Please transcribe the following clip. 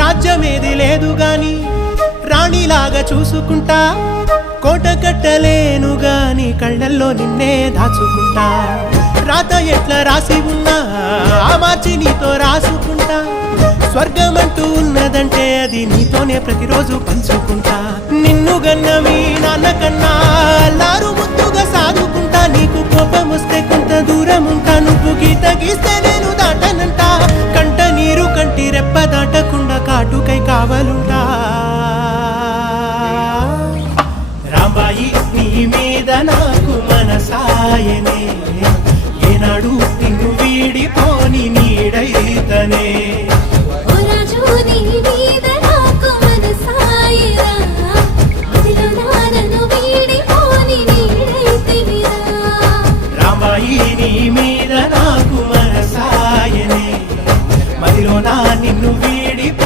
రాజ్యమేది లేదు గాని రాణిలాగా చూసుకుంటా, కోట కట్టలేను గాని కళ్ళల్లో నిన్నే దాచుకుంటా. రాత ఎట్లా రాసి ఉన్నా ఆ మార్చి నీతో రాసుకుంటా. స్వర్గమంటూ ఉన్నదంటే అది నీతోనే ప్రతిరోజు పంచుకుంటా. నిన్ను గన్న మీ నాన్న కన్నా అల్లారు ముద్దుగా సాదుకుంటా. నీకు కోపం వస్తే కొంత దూరం ఉంటా, నువ్వు గీత గీస్తే నేను దాటనంట. కంట నీరు కంటి రెప్ప దాటకుండా కాటుకై కావలుంటా. రాంబాయి నీ మీద నాకు మనసాయనే, ఏనాడు నిన్ను వీడిపోని నీడైతనే.